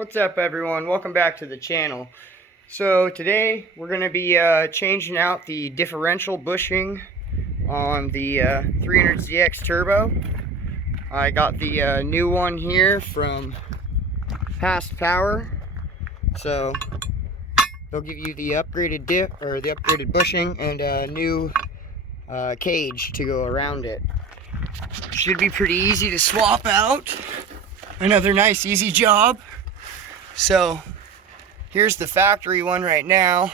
What's up, everyone? Welcome back to the channel. So today we're going to be changing out the differential bushing on the 300ZX Turbo. I got the new one here from Past Power. So they'll give you the upgraded diff, or the upgraded bushing, and a new cage to go around it. Should be pretty easy to swap out. Another nice easy job. So here's the factory one right now,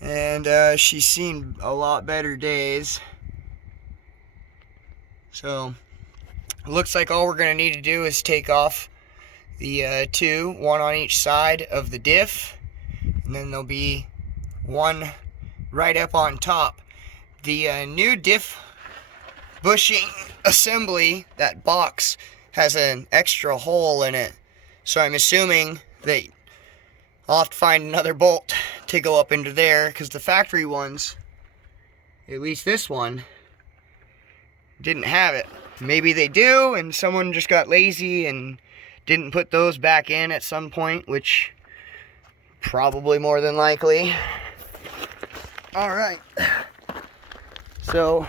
and she's seen a lot better days. So it looks like all we're going to need to do is take off the two, one on each side of the diff, and then there'll be one right up on top. The new diff bushing assembly, that box, has an extra hole in it. So I'm assuming that I'll have to find another bolt to go up into there, because the factory ones, at least this one, didn't have it. Maybe they do, and someone just got lazy and didn't put those back in at some point, which probably more than likely. Alright, so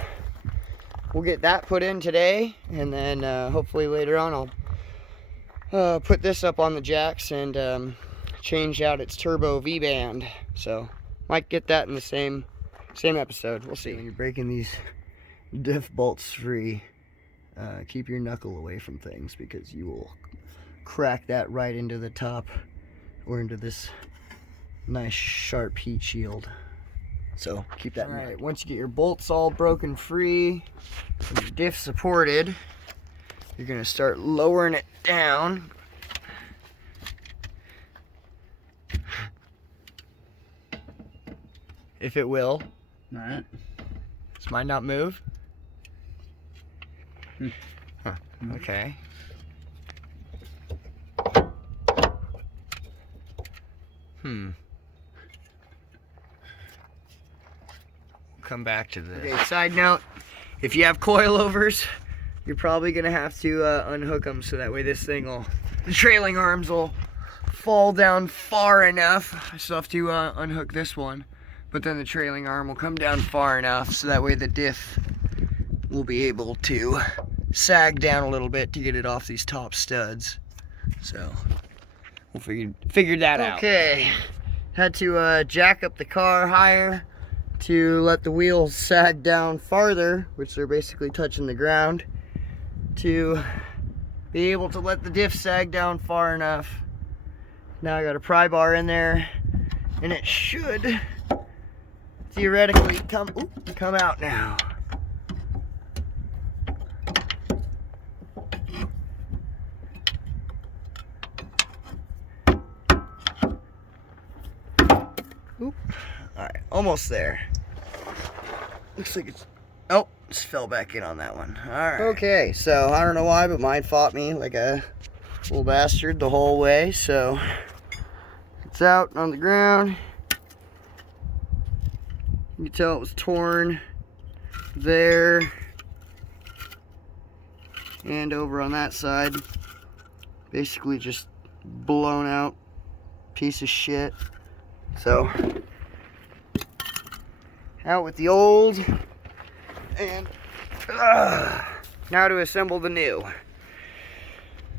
we'll get that put in today, and then hopefully later on I'll put this up on the jacks and change out its turbo V-band. So might get that in the same episode. We'll see. When you're breaking these diff bolts free, keep your knuckle away from things, because you will crack that right into the top or into this nice sharp heat shield. So keep that in mind. Alright, once you get your bolts all broken free and your diff supported, you're going to start lowering it down. If it will. Alright. This might not move. Huh. Okay. Come back to this. Okay, side note, if you have coilovers, you're probably gonna have to unhook them, so that way this thing will, the trailing arms will fall down far enough. I still have to unhook this one, but then the trailing arm will come down far enough so that way the diff will be able to sag down a little bit to get it off these top studs. So we'll figure that out. Okay, had to jack up the car higher to let the wheels sag down farther, which they're basically touching the ground, to be able to let the diff sag down far enough. Now I got a pry bar in there, and it should theoretically come out now. Oop. Alright, almost there. Looks like it's, oh, just fell back in on that one. Alright. Okay, so I don't know why, but mine fought me like a little bastard the whole way, so it's out on the ground. You can tell it was torn there and over on that side. Basically just blown out piece of shit. So out with the old, and now to assemble the new.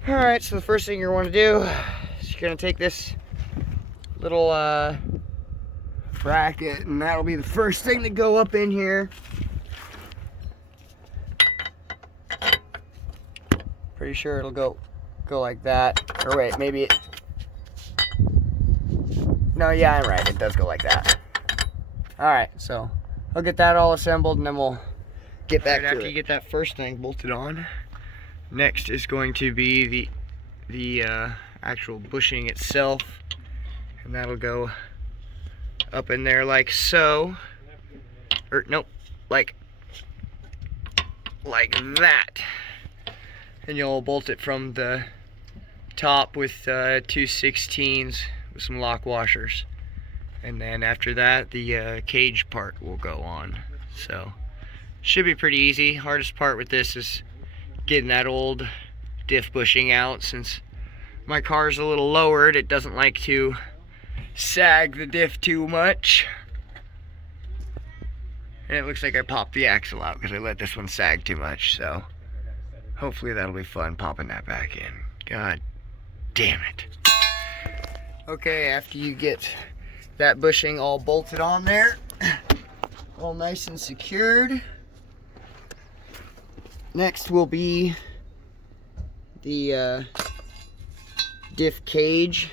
Alright, so the first thing you want to do is you're going to take this little bracket, and that'll be the first thing to go up in here. Pretty sure it'll go like that. Or wait, maybe it, no, yeah, I'm right, it does go like that. Alright, so I'll get that all assembled, and then we'll get back to it. After you get that first thing bolted on, next is going to be the actual bushing itself, and that'll go up in there like so, or nope, like that, and you'll bolt it from the top with 2/16s with some lock washers, and then after that the cage part will go on. So should be pretty easy. Hardest part with this is getting that old diff bushing out, since My car's a little lowered. It doesn't like to sag the diff too much. And it looks like I popped the axle out because I let this one sag too much, so hopefully that'll be fun popping that back in. God damn it. Okay, after you get that bushing all bolted on there, all nice and secured, next will be the diff cage,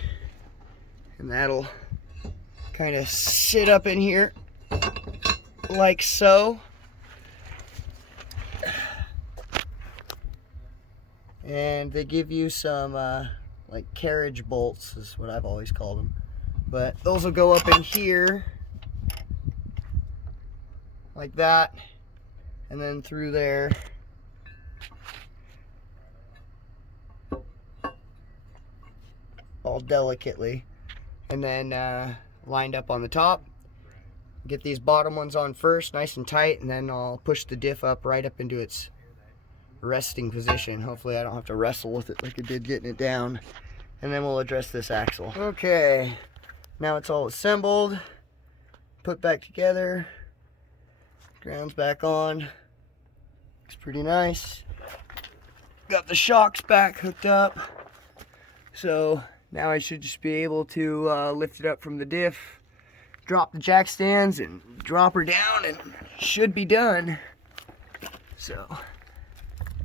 and that'll kind of sit up in here like so. And they give you some like carriage bolts is what I've always called them, but those will go up in here like that, and then through there all delicately, and then lined up on the top. Get these bottom ones on first, nice and tight, and then I'll push the diff up right up into its resting position. Hopefully I don't have to wrestle with it like I did getting it down. And then we'll address this axle. Okay, now it's all assembled, put back together, ground's back on. Looks pretty nice. Got the shocks back hooked up, so now I should just be able to lift it up from the diff, drop the jack stands, and drop her down, and should be done. So,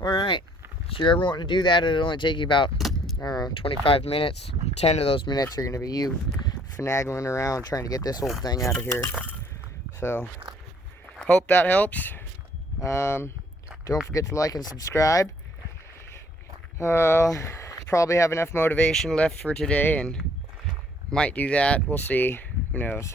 alright. So you're ever wanting to do that, it'll only take you about, I don't know, 25 minutes. 10 of those minutes are going to be you finagling around trying to get this whole thing out of here. So, hope that helps. Don't forget to like and subscribe. Probably have enough motivation left for today, and might do that. We'll see. Who knows?